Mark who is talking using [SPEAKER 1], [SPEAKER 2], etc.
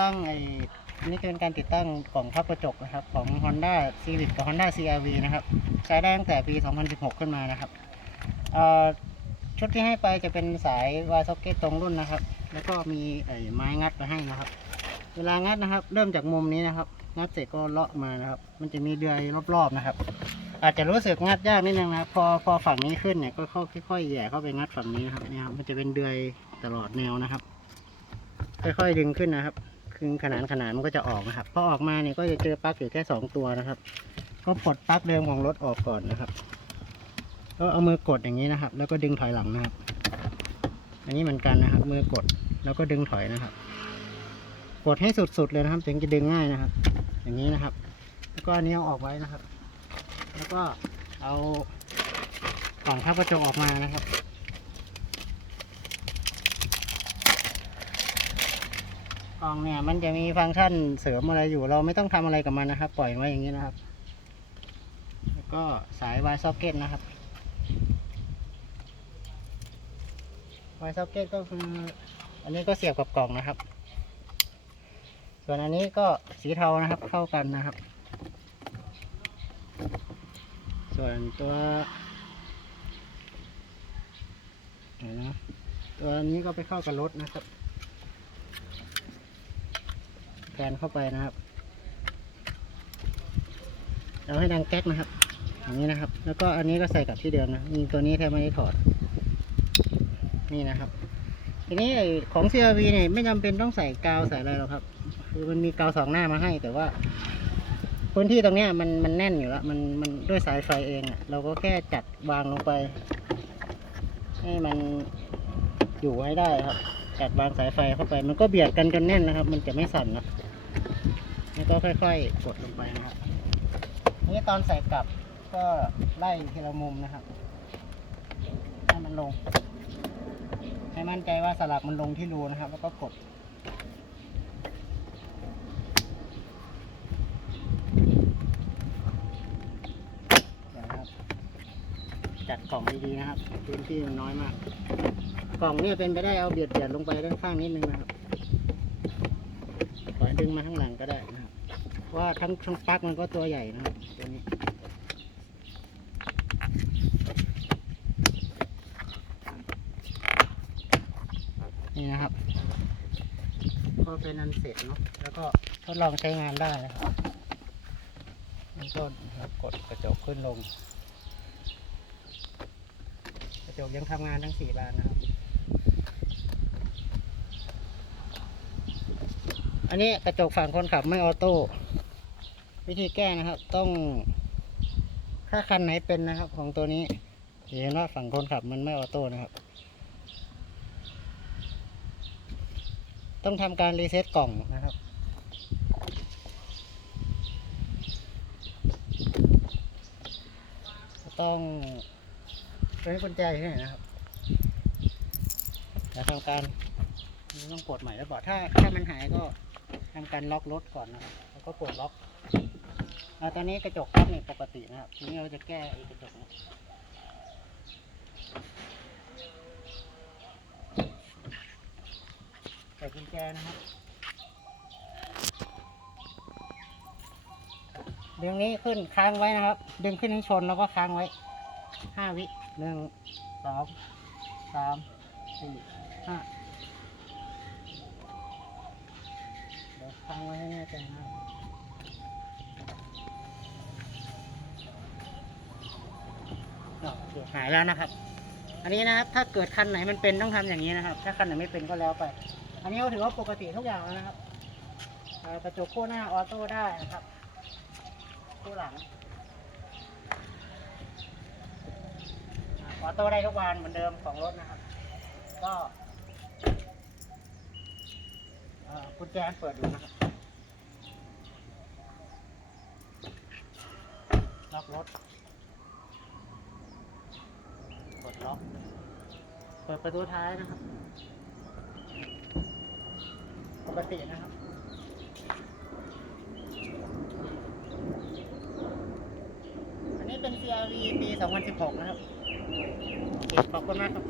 [SPEAKER 1] ตั้งไอ้อันนี้เป็นการติดตั้งกล่องพับกระจกนะครับของ Honda Civic กับ Honda CRV นะครับใช้ได้ตั้งแต่ปี 2016 ขึ้นมานะครับชุดที่ให้ไปจะเป็นสาย wire socket ตรงรุ่นนะครับ แล้วก็มีไอ้ไม้งัดมาให้นะครับ เวลางัดนะครับ เริ่มจากมุมนี้นะครับ งัดเสร็จก็เลาะมานะครับ มันจะมีเดือยรอบๆนะครับ อาจจะรู้สึกงัดยากนิดนึงนะครับ พอพอฝั่งนี้ขึ้นเนี่ยก็ค่อยๆแย่เข้าไปงัดฝั่งนี้นะครับเนี่ยครับมันจะเป็นเดือยตลอดแนวนะครับ ค่อยๆดึงขึ้นนะครับ คือขนานขนานมันก็จะออกนะครับพอออกมาเนี่ยก็จะเจอปลั๊กอยู่แค่สองตัวนะครับ ก็ปลดปลั๊กเดิมของรถออกก่อนนะครับก็เอามือกดอย่างนี้นะครับ แล้วก็ดึงถอยหลังนะครับ อันนี้เหมือนกันนะครับ มือกดแล้วก็ดึงถอยนะครับ กดให้สุดๆเลยนะครับ ถึงจะดึงง่ายนะครับ อย่างนี้นะครับ แล้วก็อันนี้เอาออกไว้นะครับ แล้วก็เอากล่องพับกระจกออกมานะครับ กล่องเนี่ย มันจะมีฟังก์ชันเสริมอะไรอยู่ เราไม่ต้องทำอะไรกับมันนะครับ ปล่อยไว้อย่างนี้นะครับ แล้วก็สายวายซ็อกเก็ตนะครับวายซ็อกเก็ตก็คือ อันนี้ก็เสียบกับกล่องนะครับ ส่วนอันนี้ก็สีเทานะครับเข้ากันนะครับ ส่วนตัวเดี๋ยวนะตัวนี้ก็ไปเข้ากับรถนะครับ แกนเข้าไปนะครับ เราให้ดังแก๊กนะครับ อย่างนี้นะครับ แล้วก็อันนี้ก็ใส่กลับที่เดิมนะมีตัวนี้แทบไม่ได้ถอด นี่นะครับ ทีนี้ไอ้ของ CRV เนี่ยไม่จำเป็นต้องใส่กาวใส่อะไรหรอกครับ คือมันมีกาวสองหน้ามาให้ แต่ว่าพื้นที่ตรงเนี้ยมันมันแน่นอยู่แล้ว มันมันด้วยสายไฟเองอะเราก็แค่จัดวางลงไป ให้มันอยู่ให้ได้ครับ จัดวางสายไฟเข้าไป มันก็เบียดกันจนแน่นนะครับ มันจะไม่สั่นนะแล้วก็ค่อยๆกดลงไปนะครับนี่ตอนใส่กลับก็ไล่ทีละมุมนะครับให้มันลง ให้มั่นใจว่าสลักมันลงที่รูนะครับ แล้วก็กดนะครับจัดกล่องดีๆนะครับ พื้นที่มันน้อยมาก กล่องเนี่ยเป็นไปได้เอาเบียดเบียดลงไปด้านข้างนิดนึงนะครับปล่อยดึงมาข้างหลังก็ได้นะครับว่าทั้งทั้งปลั๊กมันก็ตัวใหญ่นะครับตัวนี้นี่นะครับ ก็เป็นอันเสร็จเนาะแล้วก็ทดลองใช้งานได้นะครับมันก็กดกระจกขึ้นลง กระจกยังทำงานทั้งสี่บานนะครับ อันนี้กระจกฝั่งคนขับไม่ออโต้ วิธีแก้นะครับ ต้อง ถ้าคันไหนเป็นนะครับ ของตัวนี้เห็นว่าฝั่งคนขับมันไม่ออโต้นะครับ ต้องทำการรีเซ็ตกล่องนะครับต้องเป็นกุญแจที่ไหนนะครับจะทำการต้องกดใหม่แล้วก่อนถ้าถ้ามันหายก็ ทำการล็อกรถก่อนนะครับแล้วก็กดล็อกอาตอนนี้กระจกล็อกนี่ปกตินะครับทีนี้เราจะแก้อ้กระจกนี้ใส่กุญแจนะครับดึงนี้ขึ้นค้างไว้นะครับ ดึงขึ้นให้ชนแล้วก็ค้างไว้ห้าวิหนึ่งสองสามสี่ห้าเดี๋ยว ค้างไว้ให้แจนะครับหายแล้วนะครับ อันนี้นะครับ ถ้าเกิดคันไหนมันเป็นต้องทำอย่างนี้นะครับ ถ้าคันไหนไม่เป็นก็แล้วไป อันนี้ก็ถือว่าปกติทุกอย่างแล้วนะครับกระจกคู่หน้าออโต้ได้นะครับคู่หลังออโต้ได้ทุกวันเหมือนเดิมของรถนะครับ ก็กุญแจเปิดอยู่นะครับ ล็อกรถ กดล็อก เปิดประตูท้ายนะครับ ปกตินะครับอันนี้เป็น CRV ปี 2016 นะครับโอเคขอบคุณมากครับ